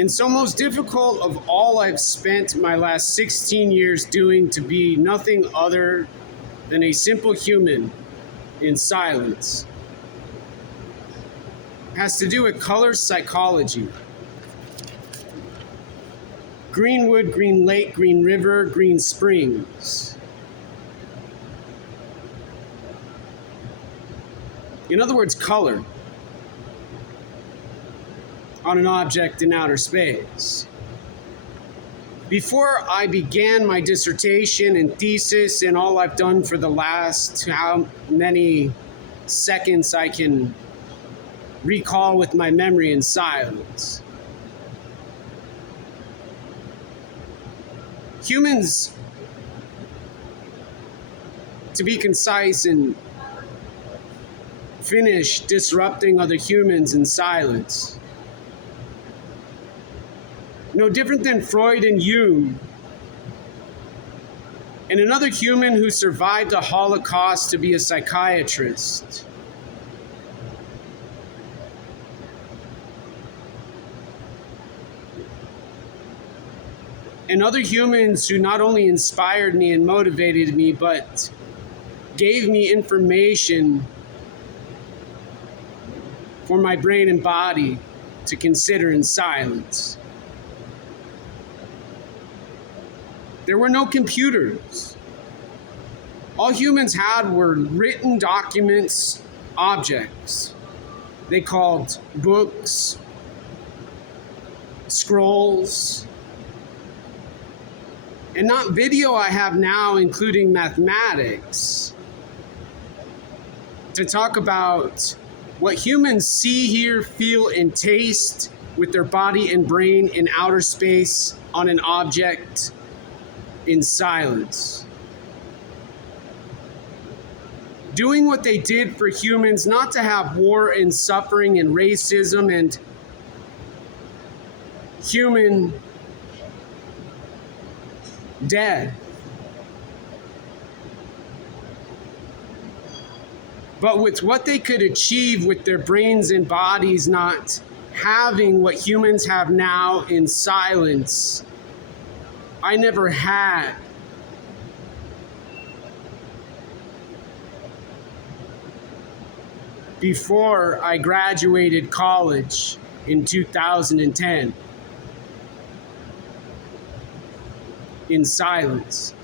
And so most difficult of all I've spent my last 16 years doing to be nothing other than a simple human in silence has to do with color psychology. Greenwood, Green Lake, Green River, Green Springs. In other words, color on an object in outer space. Before I began my dissertation and thesis and all I've done for the last how many seconds I can recall with my memory in silence, humans, to be concise and finish disrupting other humans in silence, no different than Freud and Jung, and another human who survived the Holocaust to be a psychiatrist. And other humans who not only inspired me and motivated me, but gave me information for my brain and body to consider in silence. There were no computers. All humans had were written documents, objects. They called books, scrolls, and not video I have now, including mathematics, to talk about what humans see, hear, feel, and taste with their body and brain in outer space on an object in silence. Doing what they did for humans, not to have war and suffering and racism and human death, but with what they could achieve with their brains and bodies, not having what humans have now in silence, I never had. Before I graduated college in 2010, in silence.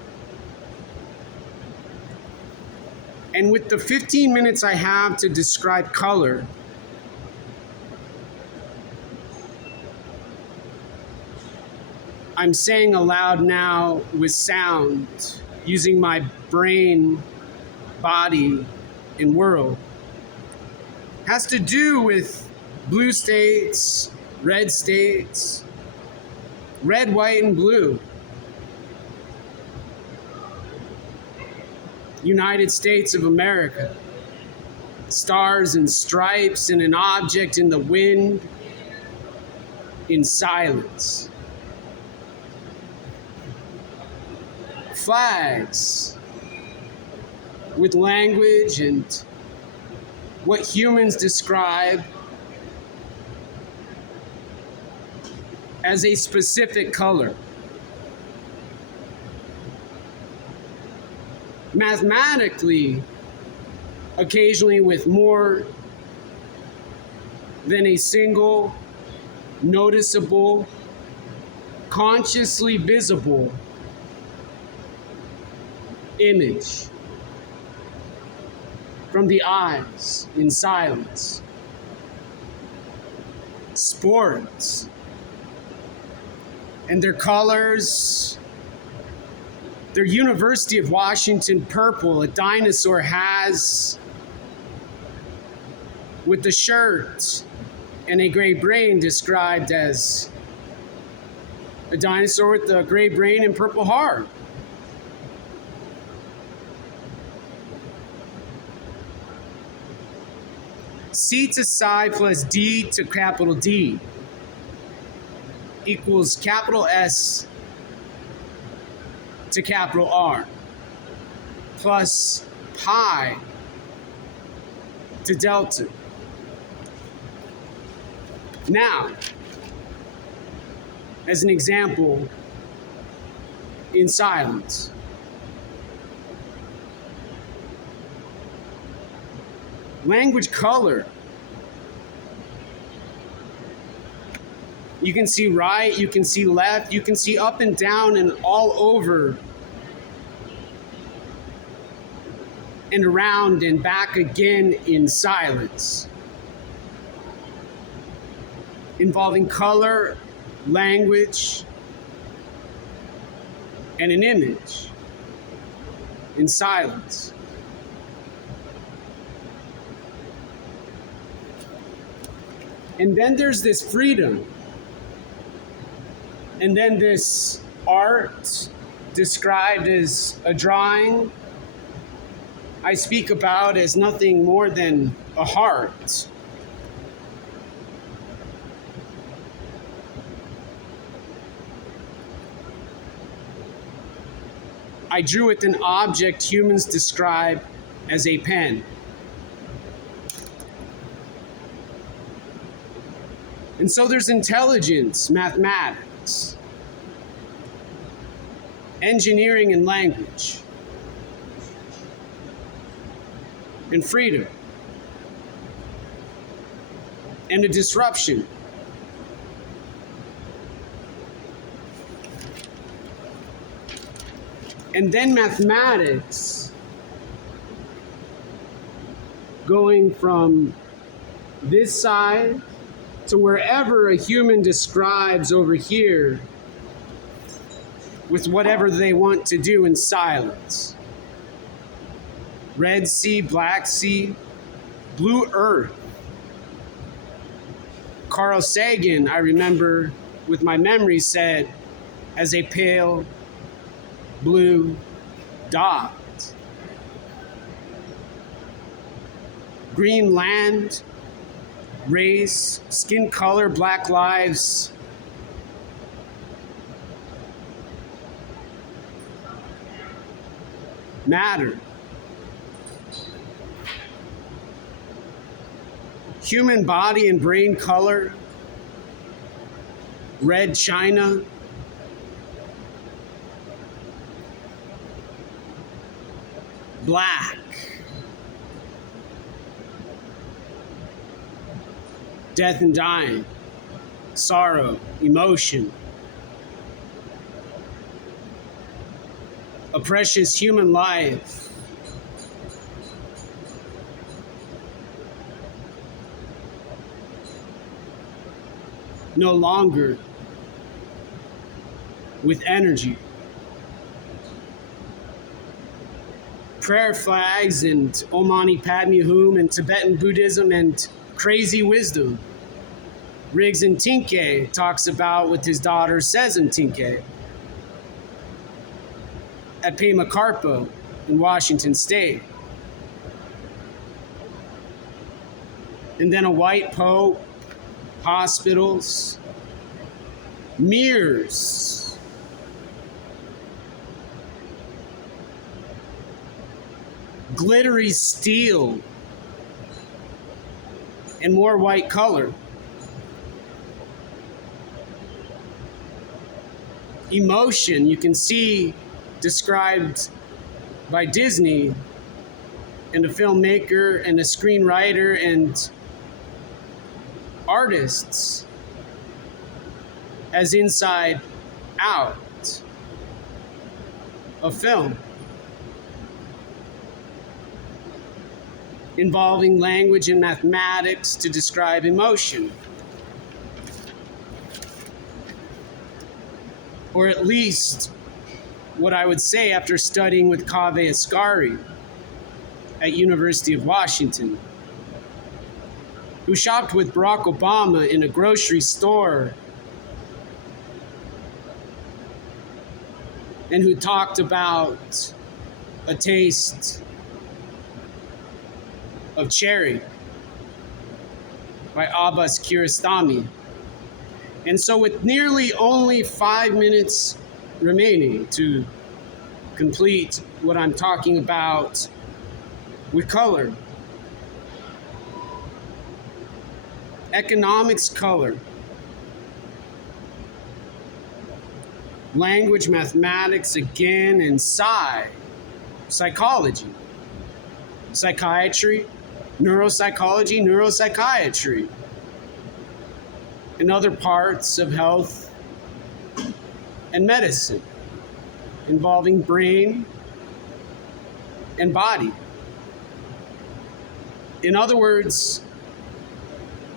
And with the 15 minutes I have to describe color, I'm saying aloud now with sound, using my brain, body, and world. Has to do with blue states, red, white, and blue. United States of America. Stars and stripes and an object in the wind in silence. Flags with language and what humans describe as a specific color. Mathematically, occasionally with more than a single noticeable, consciously visible image from the eyes in silence. Sports and their colors. Their University of Washington purple, a dinosaur has with the shirt and a gray brain described as a dinosaur with a gray brain and purple heart. C to psi plus D to capital D equals capital S to capital R plus pi to delta. Now, as an example in silence. Language color. You can see right, you can see left, you can see up and down and all over and around and back again in silence. Involving color, language, and an image in silence. And then there's this freedom. And then this art described as a drawing I speak about as nothing more than a heart. I drew with an object humans describe as a pen. And so there's intelligence, mathematics, engineering and language, and freedom, and a disruption. And then mathematics, going from this side to wherever a human describes over here with whatever they want to do in silence. Red Sea, Black Sea, Blue Earth. Carl Sagan, I remember with my memory, said, as a pale blue dot. Green land, race, skin color, Black lives. Matter. Human body and brain color, red china. Black. Death and dying, sorrow, emotion. A precious human life. No longer with energy. Prayer flags and Om Mani Padme Hum and Tibetan Buddhism and crazy wisdom. Riggs Tinke talks about with his daughter Sezin Tinke at Pema Karpo in Washington State. And then a white pope, hospitals, mirrors, glittery steel, and more white color. Emotion, you can see described by Disney and a filmmaker and a screenwriter and artists as inside out a film involving language and mathematics to describe emotion. Or at least what I would say after studying with Kaveh Asghari at University of Washington, who shopped with Barack Obama in a grocery store and who talked about a taste of cherry by Abbas Kiarostami. And so with nearly only 5 minutes remaining to complete what I'm talking about with color, economics color, language, mathematics again, and psychology, psychiatry, neuropsychology, neuropsychiatry, and other parts of health and medicine involving brain and body. In other words,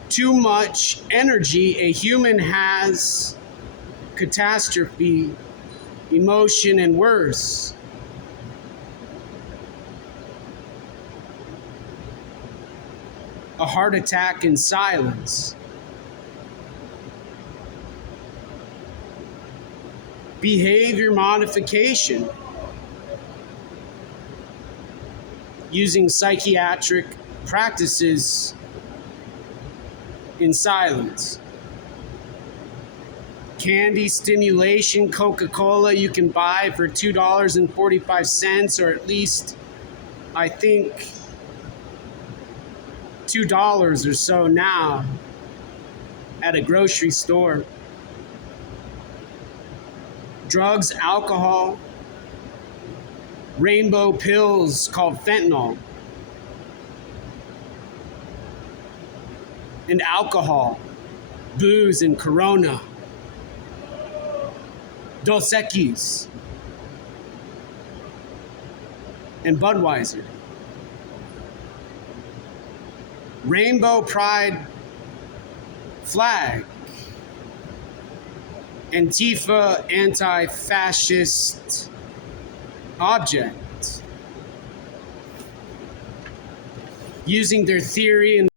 too much energy a human has, catastrophe, emotion, and worse. A heart attack in silence. Behavior modification using psychiatric practices in silence. Candy stimulation, Coca-Cola you can buy for $2.45, or at least I think $2 or so now at a grocery store. Drugs, alcohol, rainbow pills called fentanyl, and alcohol, booze and Corona, Dos Equis, and Budweiser. Rainbow Pride flag, Antifa anti-fascist object, using their theory and